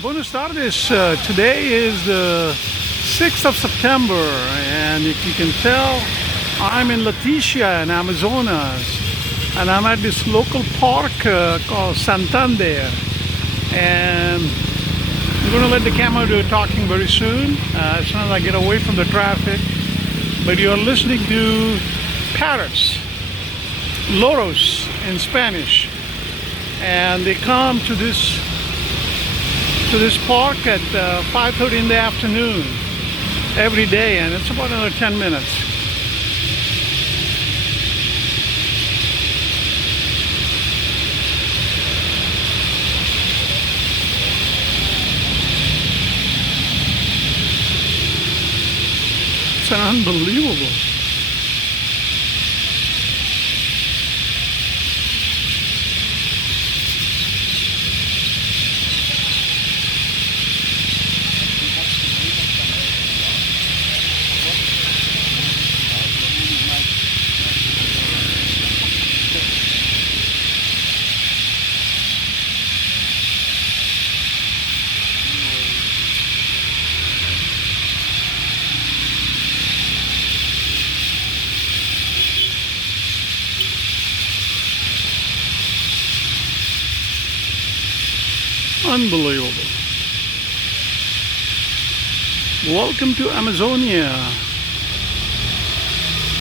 Buenos tardes. Today is the 6th of September, and if you can tell, I'm in Leticia in Amazonas, and I'm at this local park called Santander. And I'm going to let the camera do talking very soon, as soon as I get away from the traffic. But you're listening to Parrots, Loros in Spanish, and they come to this park at 5:30 in the afternoon every day, and it's about another 10 minutes. It's unbelievable. Unbelievable. Welcome to Amazonia.